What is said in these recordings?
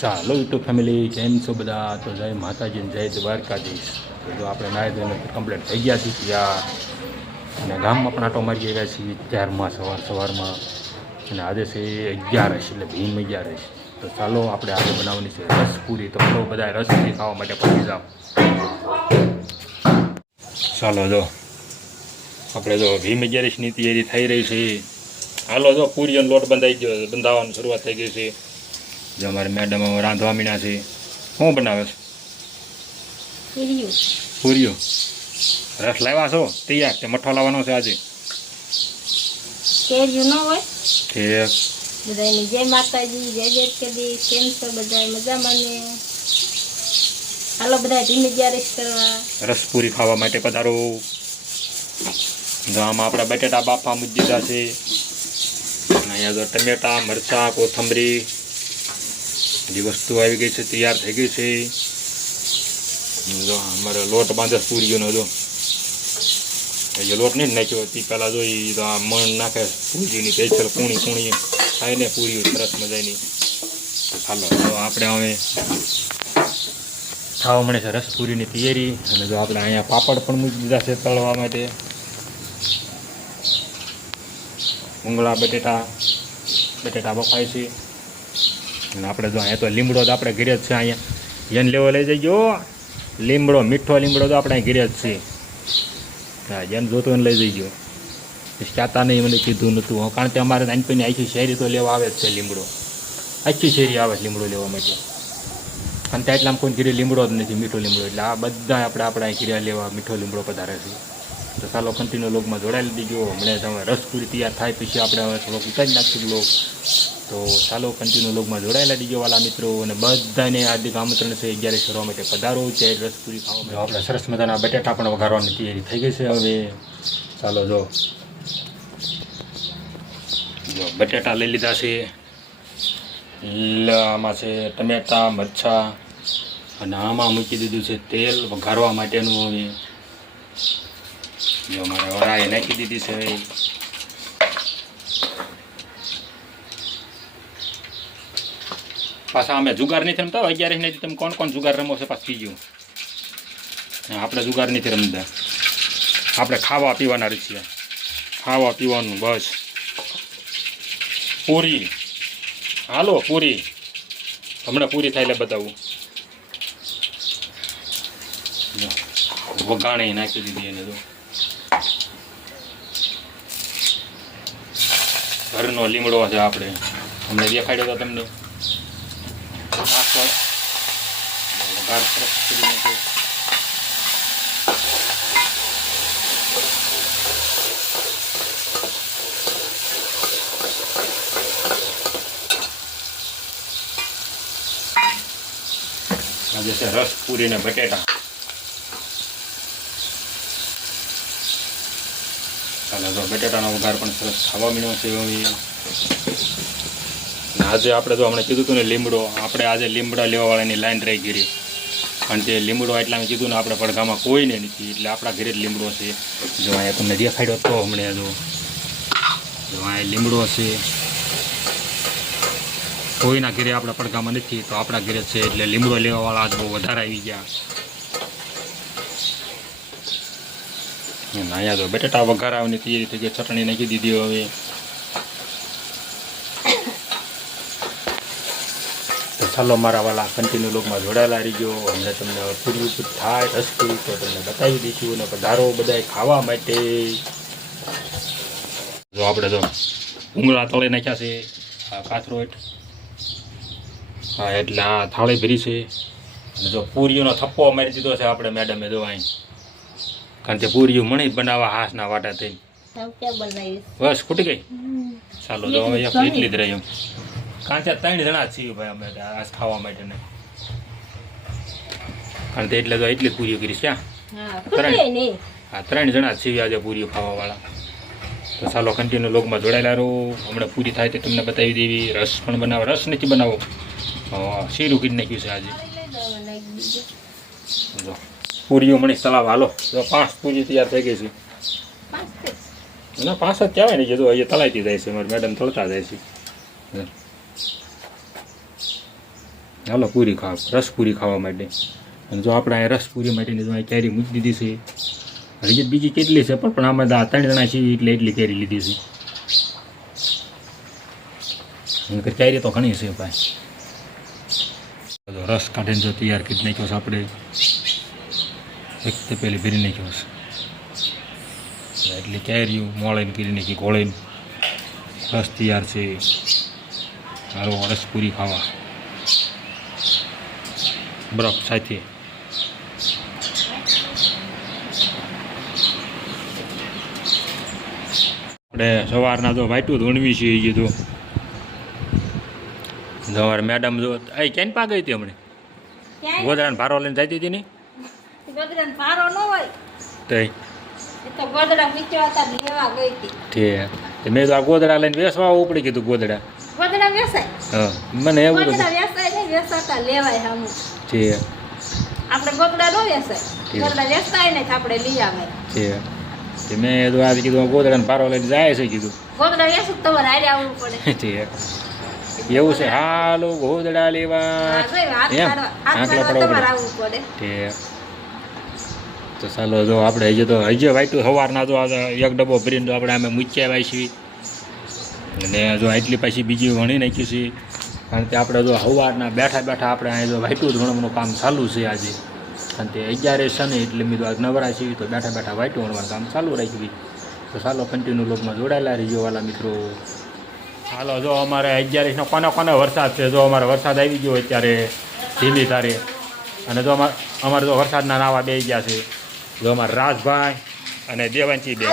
ચાલો YouTube family કેમ છો બધા. તો જય માતાજી જય દ્વારકાધીશ. તો જો આપણે નાય ધોઈને કમ્પ્લીટ થઈ ગયા છીએ. ત્યાં અને ગામમાં પણ આટો મારી ગયા છીએ. ત્યારમાં સવાર સવારમાં. અને આજે છે અગિયારસ, એટલે ભીમ અગિયારસ. તો ચાલો આપણે આજે બનાવવાની છે રસ પૂરી. તો ચાલો બધા રસ પૂરી ખાવા માટે પહોંચી જાઓ. ચાલો જો. આપણે જો ભીમ અગિયારસની તૈયારી થઈ રહી છે. હાલો જો પૂરીઓનો લોટ બંધાઈ ગયો, બંધાવવાની શરૂઆત થઈ ગઈ છે. જો અમારે મેડમ રાંધવા મીણા છે. શું બનાવે છે? પૂરીઓ. રસ લાવ્યા છો? તૈયાર તે મઠો લાવવાનો છે આજે? બધાની જય માતાજી જય જય કદી કેમ છો બધા મજામાં ને? હાલો બધા ધીમે જ્યારે કરવા. રસ ખાવા માટે પધારો. આમાં આપણા બટેટા બાફા મૂકી દીધા છે. અહીંયા ટમેટા મરચાં કોથમરી બધી વસ્તુ આવી ગઈ છે, તૈયાર થઈ ગઈ છે. જો, અમારે લોટ બાંધે પૂરીઓનો, જો. એ લોટ નહીં જ નાખ્યો હતી પહેલાં જો એ તો આ મણ નાખે પૂરીની પેચલ કૂણી કૂણી થાય ને પૂરી સરસ મજાની. હાલો, તો આપણે હવે ખાવા મળે છે રસપુરીની તૈયારી. અને જો આપણે અહીંયા પાપડ પણ મૂકી દીધા છે તળવા માટે. ઉંગળા બટેટા બટેટા બફાય છે. અને આપણે જો અહીંયા તો લીમડો તો આપણે ઘરે જ છે અહીંયા. જેને લેવો લઈ જઈજો લીમડો, મીઠો લીમડો તો આપણે ઘરે જ છે હા જેને જોતો એને લઈ જઈજો ચાતા નહીં, મને કીધું નહોતું કારણ કે અમારે નાનપણની આખી શેરી તો લેવા આવે જ છે લીમડો. આખી શેરી આવે છે લીમડો લેવા માટે. અને ત્યાં એટલા કોઈ ઘીરે લીમડો જ નથી, મીઠો લીમડો. એટલે આ બધા આપણે આપણે ઘીરે લેવા મીઠો લીમડો પધારે છે. તો ચાલો કન્ટિન્યુ લોગમાં જોડાયેલી દીજો. હમણાં તમે રસપુરી તૈયાર થાય પછી આપણે હવે થોડોક ઉતારી નાખશું લોક તો ચાલો કન્ટિન્યુ લોગમાં જોડાયેલા દીજો વાલા મિત્રો અને બધાને હાર્દિક આમંત્રણ છે અગિયારે કરવા માટે પધારો. ત્યારે રસપુરી ખાવા માટે. આપણે સરસ મજાના બટેટા પણ વઘારવાની તૈયારી થઈ ગઈ છે હવે. ચાલો જો. જો બટેટા લઈ લીધા છે. આમાં છે ટમેટા, મરચાં. અને આમાં મૂકી દીધું છે તેલ વઘારવા માટેનું હવે. જો મારે વરાએ નાખી દીધી છે. પાછા અમે જુગાર નથી રમતા અગિયાર નથી તમે કોણ કોણ જુગાર રમો છો પાછું ગયું આપણે જુગાર નથી રમતા. આપણે ખાવા પીવાના છીએ. ખાવા પીવાનું, બસ. પૂરી. હાલો, પૂરી. હમણાં પૂરી થાય એટલે બતાવું. વઘાણી નાખી દીધી એને તો. ઘરનો લીમડો છે આપણે. અમને દેખાડ્યો તો તમને. આજે છે રસ પૂરી ને બટેટા. ચાલો તો બટેટાનો વઘાર પણ સરસ ખાવા મીણો છે અને આજે આપણે તો હમણાં કીધું હતું ને લીમડો, આપણે આજે લીમડા લેવાવાળાની લાઈન રહી ગઈ કારણ કે લીમડો એટલા અમે કીધું ને આપણે પડઘામાં કોઈને નથી, એટલે આપણા ઘરે જ લીમડો છે. જો અહીંયા તમને દેખાડ્યો તો હમણાં જો. જો અહીંયા લીમડો છે. કોઈના ઘરે આપણા પડઘામાં નથી, તો આપણા ઘરે છે, એટલે લીમડો લેવાવાળા આજ બહુ વધારે આવી ગયા. અહીંયા તો બટેટા વઘારાવાની તૈયારી થઈ ગઈ ચટણી નાખી દીધી હવે. તો ચાલો મારા વાલા કન્ટિન્યુ લોકમાં જોડાયેલા રહીજો. અમને તમને પૂરી ઉપર થાય રસપુરી તો તમને બતાવી દઈશું. અને પધારો બધાય ખાવા માટે. જો આપણે તો ઉંગળા તળે નાખ્યા છે, આ કાથરોટ હા, એટલે આ થાળી ભરી છે. અને જો પૂરીઓનો થપ્પો મારી દીધો છે આપણે મેડમે જો અહીં. કારણ કે પૂરીઓ મણી બનાવવા હાસના વાટા બનાવીશ? બસ ખૂટી ગઈ? ચાલો તો હવે એટલી જ રહી એમ. કારણ કે ત્રણ જણા છીએ ભાઈ અમે આ ખાવા માટે ને કારણ કે એટલે તો એટલી પૂરીઓ પૂરીઓ છે ત્રણ. હા આ ત્રણ જણા છીએ આજે પૂરીઓ ખાવાવાળા. તો ચાલો કન્ટિન્યુ લોગમાં જોડાયેલા રહો. હમણાં પૂરી થાય તો તમને બતાવી દેવી. રસ પણ બનાવો. રસ નથી બનાવો. શીરું કરી નાખ્યું છે આજે. જો. પૂરીઓ મણી સલાહ હાલો જો પાંચ પૂરી તૈયાર થઈ ગઈ છે. ના, પાંચ જ કહેવાય ને, જો અહીંયા તલાઈતી જાય છે મારી મેડમ તળતા જાય છે. ચાલો પૂરી ખાવ રસ પૂરી ખાવા માટે. અને જો આપણે અહીંયા રસ પૂરી માટેની જો અહીંયા કેરી મૂકી દીધી છે. હજી બીજી કેટલી છે, પણ આમાં દા ત્રણ જણા છીએ એટલે એટલી કેરી લીધી છે. કેરી તો ઘણી છે, ભાઈ. રસ કાઢીને જો તૈયાર કરી નાખ્યો છે આપણે. એક તે પેલી ભરી નાખ્યો છે એટલે કેરીયું મોળીને કરી નાખી ગોળીને રસ તૈયાર છે. સારો રસ પૂરી ખાવા. બરફ સાથે. આપણે સવારના તો વાટું ધૂણવી છે એ તો. સવારે મેડમ જો એ ક્યાં પા ગઈ હતી હમણે? ક્યાંય? ભારો લઈને જતી હતી ને? ગોદડાને ભારો ન હોય. તે તો ગોદડા મીચવા લેવા ગઈ હતી. તે મેં તો આ ગોદડા લઈને વેસવા ઉપડી કીધું ગોદડા. ગોદડા વેસાય? હા મને એવું ગોદડા વેસાય નહીં વેસાતા લેવાય હમ. ઠીક આપણે ગોદડા નો વેસાય. ગોદડા વેસાય ને આપણે લઈ આવે. ઠીક મેં તો આજે કીધું ગોદડાને ભારો લઈને જાય છે કીધું. ગોદડા વેસું તમારે હારે આવવું પડે. એવું છે હાલો ગોદડા લેવા. પડવા પડે. તો ચાલો જો આપણે હજી તો હજી વાંચ્યું સવારના તો એક ડબ્બો ભરીને તો આપણે અમે મૂચ્યા વાંચી અને જો આટલી પાછી બીજી વણી નાખી છે. કારણ કે આપણે જો સવારના બેઠા બેઠા આપણે અહીં જો વાઈટું વણવાનું કામ ચાલુ છે આજે. કારણ કે અગિયારે શનિ એટલે મેં તો આજ નવરા છીએ, તો બેઠા બેઠા વાઈટું વણવાનું કામ ચાલુ રાખ્યું તો ચાલો કન્ટિન્યુ લોકમાં જોડાયેલા રહીજો, વાલા મિત્રો. ચાલો જો અમારે અગિયારીસનો કોને કોને વરસાદ છે, જો અમારે વરસાદ આવી ગયો અત્યારે ધીમી તારે અને જો અમારે અમારે જો વરસાદના નાવા બે ગયા છે. જો અમારા રાજભાઈ અને દેવાંચી બેન.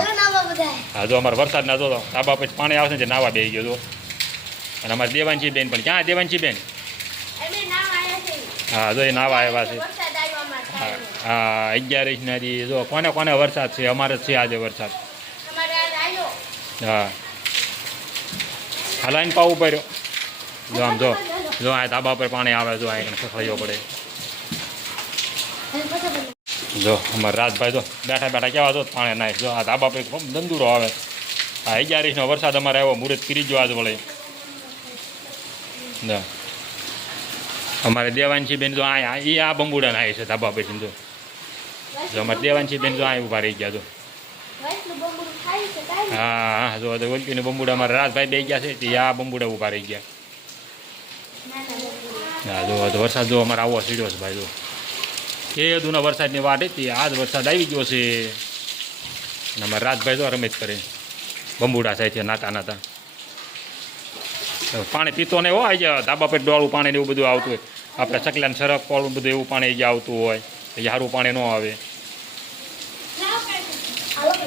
હા જો અમારે વરસાદના જો ધાબા પછી પાણી આવશે ને નાવા બે ગયો જો. અને અમારે દેવાંચી બેન પણ ક્યાં દેવાંચી બેન? હા જો એ નાવા આવ્યા છે હા અગિયાર દી જો કોને કોને વરસાદ છે? અમારે જ છે આજે વરસાદ. હા. હલાઈને પાવું પડ્યો જો આમ જો. જો આ ધાબા પર પાણી આવે જો અહીં ખખડાયો પડે. જો અમારા રાજભાઈ જો બેઠા બેઠા કેવા જો પાણી નાય જો આ ધાબા પર દંદુરો આવે. આ અગિયારીસનો વરસાદ અમારે આવ્યો મુહૂર્ત કરી ગયો આજ વળે. જો. અમારે દેવાંશી બેન જો આ એ આ બંબુડા નાય છે ધાબા પછી જો. જો અમારે દેવાંશી બેન જો આ ઊભા રહી ગયા જો. હા હા જો તો ઓલપીને બંબુડા અમારા રાજભાઈ બે ગયા છે તે આ બંબુડા ઊભા રહી ગયા. હા જો તો વરસાદ જો અમારે આવો સીડ્યો છે ભાઈ જો. એ દુના વરસાદની વાટ હતી. આજ વરસાદ આવી ગયો છે. અને અમારા રાજભાઈ તો રમેશ કરે. બંબુડા થાય છે, નાતા નાતા. પાણી પીતો ને હોય જાય ધાબા પર ડોળું પાણી ને એવું બધું આવતું હોય. આપણે ચકલાને સરક પોળું બધું એવું પાણી જે આવતું હોય. સારું પાણી ન આવે.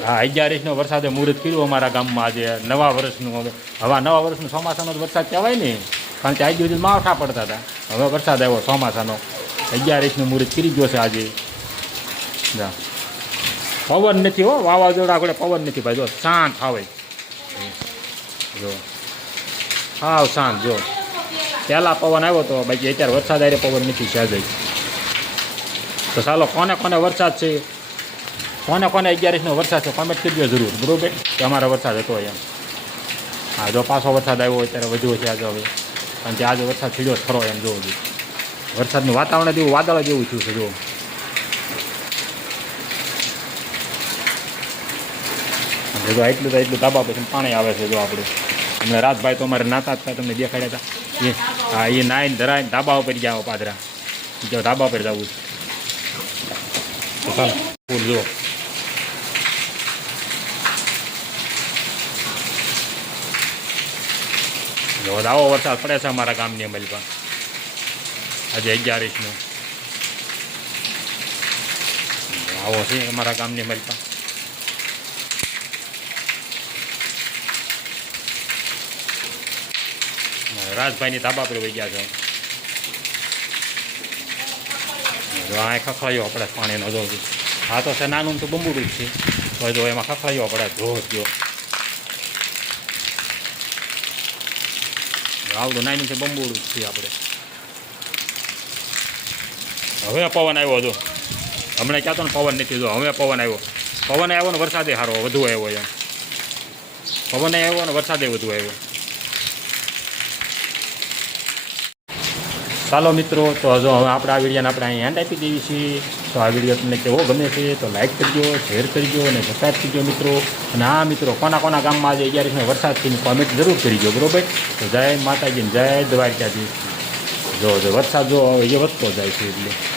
હા, અગિયારીસનો વરસાદે મુહૂર્ત કર્યું અમારા ગામમાં આજે, નવા વર્ષનું હવે. હવે નવા વર્ષનું ચોમાસાનો જ વરસાદ કહેવાય ને. કારણ કે આજે સુધી માવઠા પડતા હતા. હવે વરસાદ આવ્યો ચોમાસાનો. અગિયારીસનું મુહૂર્ત કરી ગયો છે આજે. જા. પવન નથી હો, વાવાઝોડા આપણે પવન નથી ભાઈ, જો, શાંત આવે. જો. હાવ શાંત, જો. પહેલાં પવન આવ્યો તો બાકી અત્યારે વરસાદ આવે પવન નથી સહેજ તો ચાલો, કોને કોને વરસાદ છે? કોને કોને અગિયારીસનો વરસાદ છે કોમેન્ટ કરજો જરૂર, બરાબર? કે અમારો વરસાદ હતો એમ. હા, જો પાછો વરસાદ આવ્યો, અત્યારે વધુ છે આજે હવે. કારણ કે આજે વરસાદ થયો ખરો એમ જોવું જોઈએ. વરસાદનું વાતાવરણ જેવું વાદળ જેવું થયું છે જો જો એટલું તો એટલું ધાબા પછી પાણી આવે છે, જો આપણે. અમને રાતભાઈ તો અમારે નાતા હતા, તમને દેખાડ્યા હતા. એ, હા, એ નાઈને ધરાઈને ધાબા ઉપર ગયા પાદરા. જો ધાબા પર જવું છે. ફૂલ જો આવો વરસાદ પડે છે અમારા ગામની અમલમાં આજે નું આવો છે અમારા ગામની અમલમાં રાજભાઈની ધાબા પર વહી ગયા છે. આ ખખડાયો આપણે પાણીનો જો. આ તો છે નાનું તો બંબુડું જ છે. તો એમાં ખખડાયો આપણે જોર જો આવડું નાનું છે બંબુડું જ છે આપણે. હવે પવન આવ્યો હતો હમણાં ક્યાં તો પવન નથી જો, હવે પવન આવ્યો. પવન આવ્યો ને વરસાદે સારો વધુ આવ્યો એમ. પવન આવ્યો ને વરસાદે વધુ આવ્યો. ચાલો મિત્રો, તો હજુ હવે આપણે આ વિડીયોને આપણે અહીં હેન્ડ આપી દઈએ છીએ તો આ વીડિયો તમને કેવો ગમે છે, તો લાઈક કરજો શેર કરજો અને સબસ્ક્રાઈબ કરજો મિત્રો. અને હા મિત્રો, કોના કોના ગામમાં આજે અગિયારસનો વરસાદ થઈને કોમેન્ટ જરૂર કરજો, બરોબર? તો જય માતાજી જય દ્વારકાજી જો વરસાદ જો હવે એ વધતો જાય છે એટલે.